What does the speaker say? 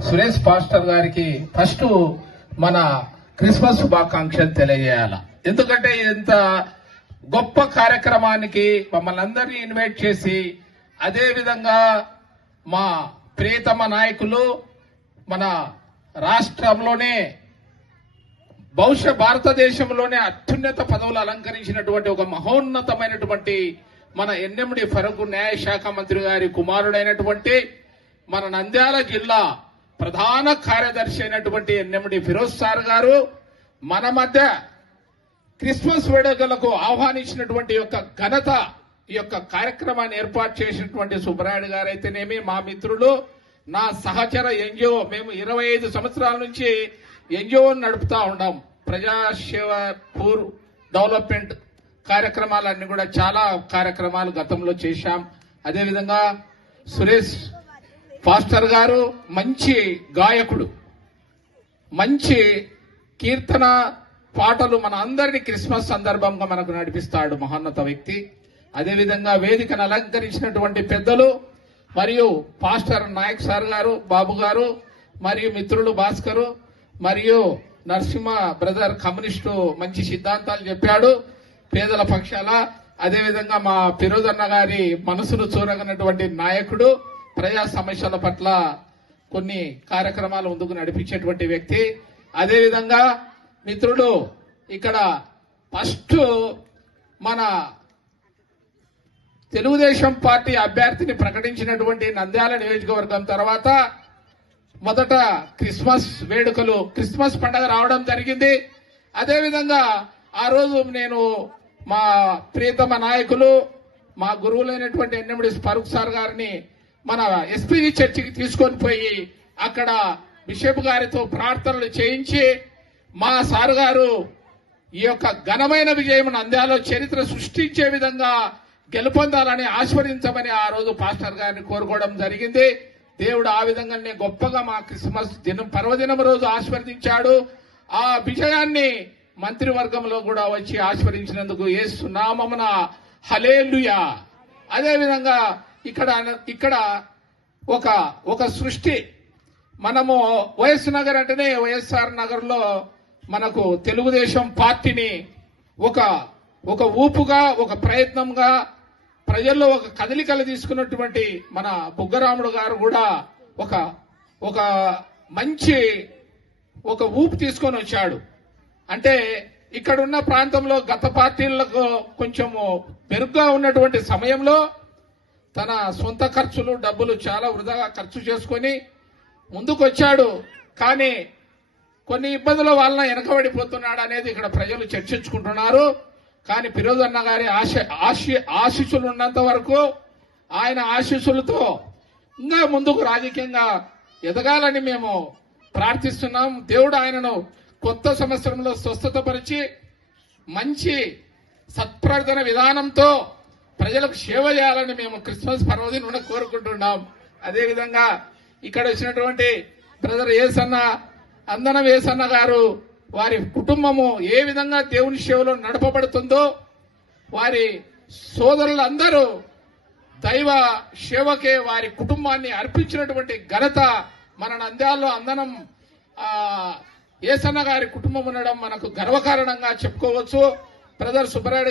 Suresh pastor గారికి first మన Christmas శుభాకాంక్షలు తెలియజేయాల. ఎందుకంటే ఇంత గొప్ప కార్యక్రమానికి మమ్మల్ని అందరినీ ఇన్వైట్ చేసి అదే విధంగా మా ప్రియతమ నాయకులు మన రాష్ట్రంలోనే బహుశా భారతదేశంలోనే అత్యున్నత పదవులు అలంకరించినటువంటి ఒక మహోన్నతమైనటువంటి మన ఎన్నెముడి ఫరూక్ న్యాయశాఖ మంత్రి గారి కుమారుడైనటువంటి మన నంద్యాల జిల్లా ప్రధాన కార్యదర్శి అయినటువంటి ఎన్ఎండి ఫిరోజ్ సార్ గారు మన మధ్య క్రిస్మస్ వేడుకలకు ఆహ్వానించినటువంటి యొక్క ఘనత ఈ యొక్క కార్యక్రమాన్ని ఏర్పాటు చేసినటువంటి సుబ్బరాయుడు గారైతేనేమి మా మిత్రులు నా సహచర ఎన్జిఓ. మేము ఇరవై ఐదు సంవత్సరాల నుంచి ఎన్జిఓ నడుపుతా ఉన్నాం. ప్రజాసేవ పూర్ డెవలప్మెంట్ కార్యక్రమాలన్నీ కూడా చాలా కార్యక్రమాలు గతంలో చేశాం. అదేవిధంగా సురేష్ పాస్టర్ గారు మంచి గాయకుడు. మంచి కీర్తన పాటలు మన అందరినీ క్రిస్మస్ సందర్భంగా మనకు నడిపిస్తాడు మహోన్నత వ్యక్తి. అదేవిధంగా వేదికను అలంకరించినటువంటి పెద్దలు మరియు పాస్టర్ నాయక్ సార్ గారు బాబు గారు మరియు మిత్రులు భాస్కరు మరియు నరసింహ బ్రదర్ కమ్యూనిస్టు మంచి సిద్ధాంతాలు చెప్పాడు పేదల పక్షాల అదేవిధంగా మా ఫిరోజన్న గారి మనసును చూరగనటువంటి నాయకుడు. ప్రజా సమస్యల పట్ల కొన్ని కార్యక్రమాలు ముందుకు నడిపించేటువంటి వ్యక్తి. అదేవిధంగా మిత్రుడు ఇక్కడ ఫస్ట్ మన తెలుగుదేశం పార్టీ అభ్యర్థిని ప్రకటించినటువంటి నంద్యాల నియోజకవర్గం తర్వాత మొదట క్రిస్మస్ వేడుకలు క్రిస్మస్ పండగ రావడం జరిగింది. అదేవిధంగా ఆ రోజు నేను మా ప్రియతమ నాయకులు మా గురువులైనటువంటి ఎన్నెముడి ఫరూక్ సార్ గారిని మన ఎస్పీవి చర్చికి తీసుకొని పోయి అక్కడ బిషప్ గారితో ప్రార్థనలు చేయించి మా సారు గారు ఈ యొక్క ఘనమైన విజయం నంద్యాలో చరిత్ర సృష్టించే విధంగా గెలుపొందాలని ఆశీర్వదించమని ఆ రోజు పాస్టర్ గారిని కోరుకోవడం జరిగింది. దేవుడు ఆ విధంగానే గొప్పగా మా క్రిస్మస్ దినం పర్వదినం రోజు ఆశీర్వదించాడు. ఆ విజయాన్ని మంత్రివర్గంలో కూడా వచ్చి ఆశ్వర్దించినందుకు ఏ సునామమున హలేలుయా అదేవిధంగా ఇక్కడ ఇక్కడ ఒక ఒక సృష్టి. మనము వైఎస్ నగర్ అంటేనే వైఎస్ఆర్ నగర్లో మనకు తెలుగుదేశం పార్టీని ఒక ఒక ఊపుగా ఒక ప్రయత్నంగా ప్రజల్లో ఒక కదలికలు తీసుకున్నటువంటి మన బుగ్గరాముడు గారు కూడా ఒక ఒక మంచి ఒక ఊపు తీసుకొని వచ్చాడు. అంటే ఇక్కడ ఉన్న ప్రాంతంలో గత పార్టీలకు కొంచెము మెరుగ్గా ఉన్నటువంటి సమయంలో తన సొంత ఖర్చులు డబ్బులు చాలా వృధాగా ఖర్చు చేసుకొని ముందుకొచ్చాడు. కానీ కొన్ని ఇబ్బందుల వలన వెనకబడిపోతున్నాడు అనేది ఇక్కడ ప్రజలు చర్చించుకుంటున్నారు. కానీ ఫిరోజ్ అన్న గారి ఆశ ఆశి ఆశీస్సులు ఉన్నంత వరకు ఆయన ఆశీస్సులతో ఇంకా ముందుకు రాజకీయంగా ఎదగాలని మేము ప్రార్థిస్తున్నాం. దేవుడు ఆయనను కొత్త సంవత్సరంలో స్వస్థతపరిచి మంచి సత్ప్రవర్తన విధానంతో ప్రజలకు సేవ చేయాలని మేము క్రిస్మస్ పర్వదిన కోరుకుంటున్నాం. అదేవిధంగా ఇక్కడ వచ్చినటువంటి బ్రదర్ ఏసన్న అందనం ఏసన్న గారు వారి కుటుంబము ఏ విధంగా దేవుని సేవలో నడపబడుతుందో వారి సోదరులందరూ దైవ సేవకే వారి కుటుంబాన్ని అర్పించినటువంటి ఘనత మన నంద్యాలలో అందనం ఆ, ఏసన్న గారి కుటుంబం ఉండడం మనకు గర్వకారణంగా చెప్పుకోవచ్చు. బ్రదర్ సుబ్బరాయుడు గారు